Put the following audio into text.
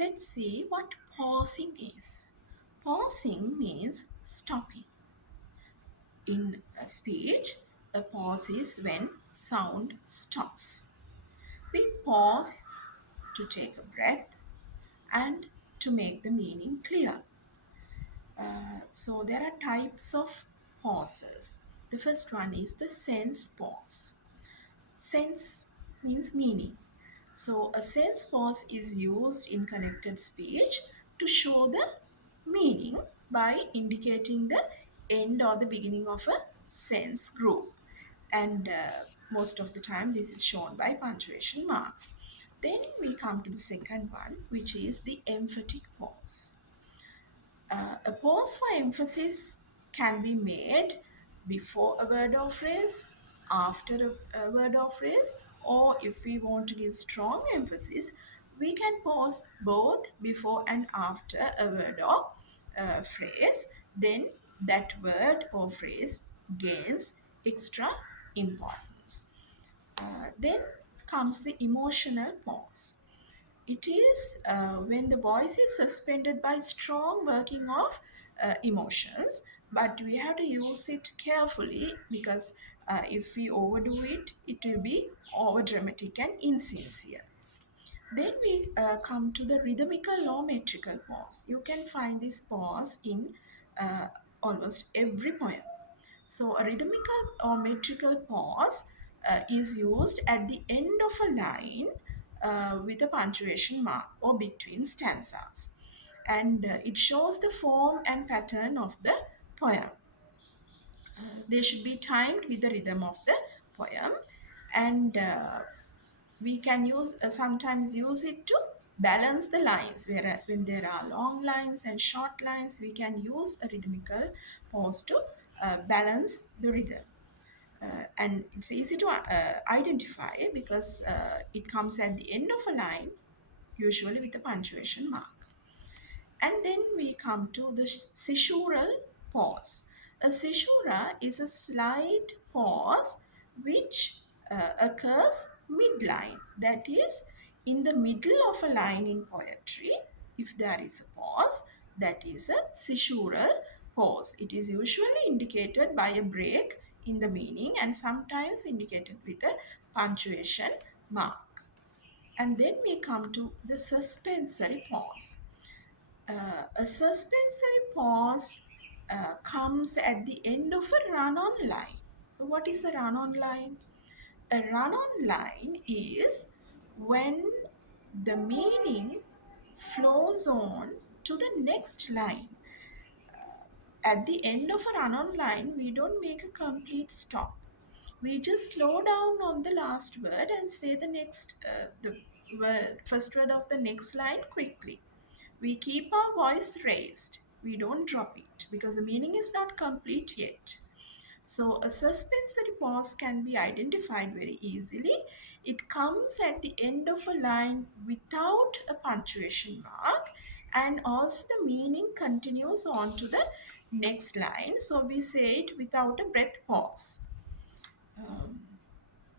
Let's see what pausing is. Pausing means stopping. In a speech, a pause is when sound stops. We pause to take a breath and to make the meaning clear. So there are types of pauses. The first one is the sense pause. Sense means meaning. So a sense pause is used in connected speech to show the meaning by indicating the end or the beginning of a sense group. And most of the time this is shown by punctuation marks. Then we come to the second one, which is the emphatic pause. A pause for emphasis can be made before a word or phrase, after a word or phrase, or if we want to give strong emphasis, we can pause both before and after a word or phrase. Then that word or phrase gains extra importance. Then comes the emotional pause. It is when the voice is suspended by strong working of emotions, but we have to use it carefully because if we overdo it, it will be over dramatic and insincere. Then we come to the rhythmical or metrical pause. You can find this pause in uh, almost every poem. So a rhythmical or metrical pause is used at the end of a line with a punctuation mark or between stanzas. And it shows the form and pattern of the poem. They should be timed with the rhythm of the poem, and we can use sometimes use it to balance the lines, where when there are long lines and short lines, we can use a rhythmical pause to balance the rhythm. And it's easy to identify because it comes at the end of a line, usually with a punctuation mark. And then we come to the caesural pause. A caesura is a slight pause which occurs midline, that is, in the middle of a line in poetry. If there is a pause, that is a caesural pause. It is usually indicated by a break in the meaning and sometimes indicated with a punctuation mark. And then we come to the suspensory pause. A suspensory pause comes at the end of a run-on line. So what is a run-on line? A run-on line is when the meaning flows on to the next line. At the end of a run-on line, we don't make a complete stop. We just slow down on the last word and say the first word of the next line quickly. We keep our voice raised. We don't drop it because the meaning is not complete yet. So a suspensory pause can be identified very easily. It comes at the end of a line without a punctuation mark, and also the meaning continues on to the next line. So we say it without a breath pause.